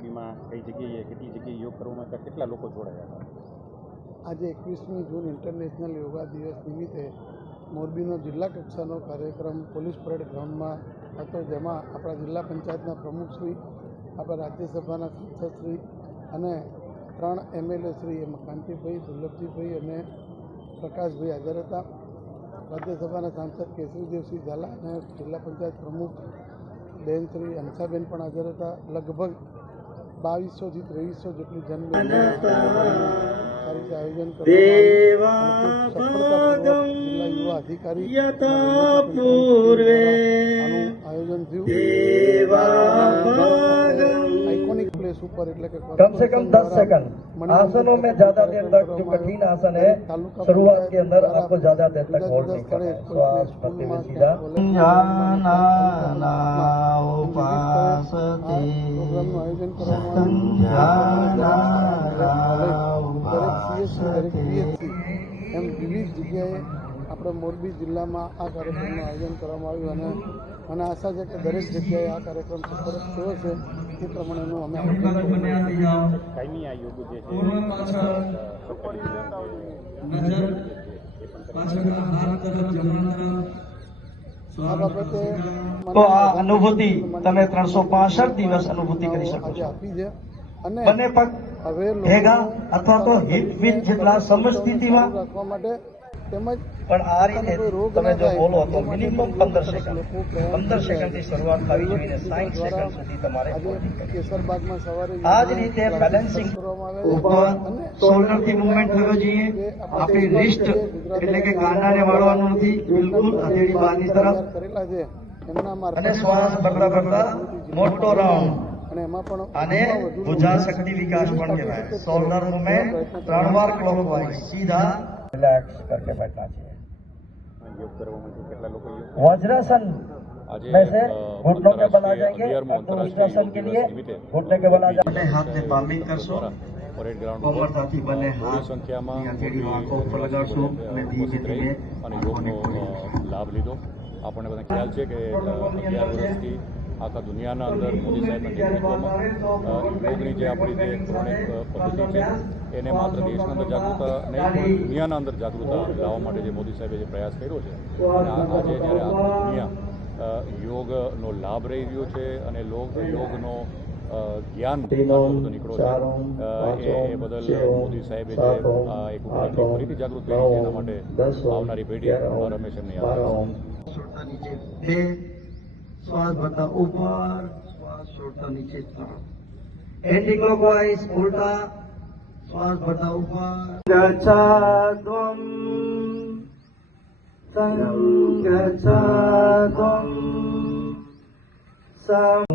મોરબીમાં કઈ જગ્યાએ, કેટલી જગ્યાએ યોગ કરવામાં આવ્યા, કેટલા લોકો જોડાયા હતા? આજે એકવીસમી જૂન ઇન્ટરનેશનલ યોગા દિવસ નિમિત્તે મોરબીનો જિલ્લા કક્ષાનો કાર્યક્રમ પોલીસ પરેડ ગ્રાઉન્ડમાં હતો, જેમાં આપણા જિલ્લા પંચાયતના પ્રમુખશ્રી આપણા રાજ્યસભાના સાંસદશ્રી અને ત્રણ એમએલએ શ્રી એમાં કાંતિભાઈ, દુર્લભજીભાઈ અને પ્રકાશભાઈ હાજર હતા. રાજ્યસભાના સાંસદ કેસરીદેવસિંહ ઝાલા અને જિલ્લા પંચાયત પ્રમુખ બેન શ્રી હંસાબેન પણ હાજર હતા. લગભગ બાવીસોથી ત્રેવીસો જેટલી જનમેદની સારી રીતે આયોજન કરવામાં આવ્યું. અને ખૂબ સફળતાપૂર્વક જિલ્લા યુવા અધિકારી આનું આયોજન થયું આઇકોનિક પ્લેસ ઉપર એટલે કે कम से कम 10 सेकंड आसनों में ज्यादा देर तक जो कठिन आसन है शुरुआत के अंदर आपको ज्यादा देर तक होल्ड नहीं करना है श्वास भरते हुए सीधा પ્રોગ્રામનું દરેક એમ વિવિધ જગ્યાએ આપણે મોરબી જિલ્લામાં આ કાર્યક્રમનું આયોજન કરવામાં આવ્યું અને મને આશા છે કે દરેક જગ્યાએ આ કાર્યક્રમ સફળ થયો છે. એ પ્રમાણેનું અમે કાયમી આ યોગ જે છે. આ બાબતે તો આ અનુભૂતિ તમે ત્રણસો પાસઠ દિવસ અનુભૂતિ કરી શકો છો. આપી છે. બંને પગ હવે ભેગા અથવા તો હિતવિત જેટલા સમસ્થિતિમાં રાખવા માટે તેમજ પણ આ રીતે તમે જો બોલો તો મિનિમમ પંદર સેકન્ડ પંદર સેકન્ડથી શરૂઆત થવી જોઈએ સાઈઠ સેકન્ડ સુધી તમારે. કેસરબાગમાં સવારે આ જ રીતે બેલેન્સિંગ. ઉપર અને શોલ્ડરથી મુવમેન્ટ થવો જોઈએ. આપણી રિસ્ટ એટલે કે કાંડાને વાળવાનું નથી બિલકુલ હથેળી બહારની તરફ. અને શ્વાસ બગડા બગડા મોટો રાઉન્ડ અને એમાં પણ આને ભુજા શક્તિ વિકાસ પણ કહેવાય શોલ્ડર મૂવમેન્ટ ત્રણ વાર ક્લોકવાઇઝ સીધા રિલેક્સ करके बैठना चाहिए યોગ કરવામાં આવ્યું કેટલા લોકો યોગ वज्रासन આજે में से અ, घुटनों के बल आ આંતરરાષ્ટ્રીય जाएंगे અગિયારમો तो આંતરરાષ્ટ્રીય वज्रासन યોગ के દિવસ लिए નિમિત્તે घुटने के बल आ जाएंगे हाथ से पामिंग करशो દ્વારા પરેડ ગ્રાઉન્ડ કોમરતાથી બંને મોટી હાથ સંખ્યામાં ની હથેળીઓ મોટી આંખો ઉપર લગાડશો અને ધીમે ઉપસ્થિત રહી ધીમે અને યોગનો અ, લાભ લીધો આપણને બધા ખ્યાલ છે કે અ, અગિયાર વર્ષથી આખા દુનિયાના અંદર મોદી સાહેબના નેતૃત્વમાં યોગની જે આપણી જે પૌરાણિક પદ્ધતિ છે એને માત્ર દેશના અંદર જાગૃતતા નહીં પણ દુનિયાના અંદર જાગૃતતા લાવવા માટે જે મોદી સાહેબે જે પ્રયાસ કર્યો છે અને આજે જ્યારે આખી દુનિયા યોગનો લાભ રહી રહ્યો છે અને લોક યોગનો જ્ઞાન નીકળો છે એ બદલ મોદી સાહેબે જે આ એક ફરીથી જાગૃત કરી છે એના માટે આવનારી પેઢી હંમેશા એમને યાદ રાખશે. શ્વાસ ભરતા ઉપર શ્વાસ છોડતા નીચે ત્રણ એન્ટી ક્લોકવાઇઝ ઉલટા શ્વાસ ભરતા ઉપર. ગચ્છાત્વમ સંગચ્છાત્વમ સમ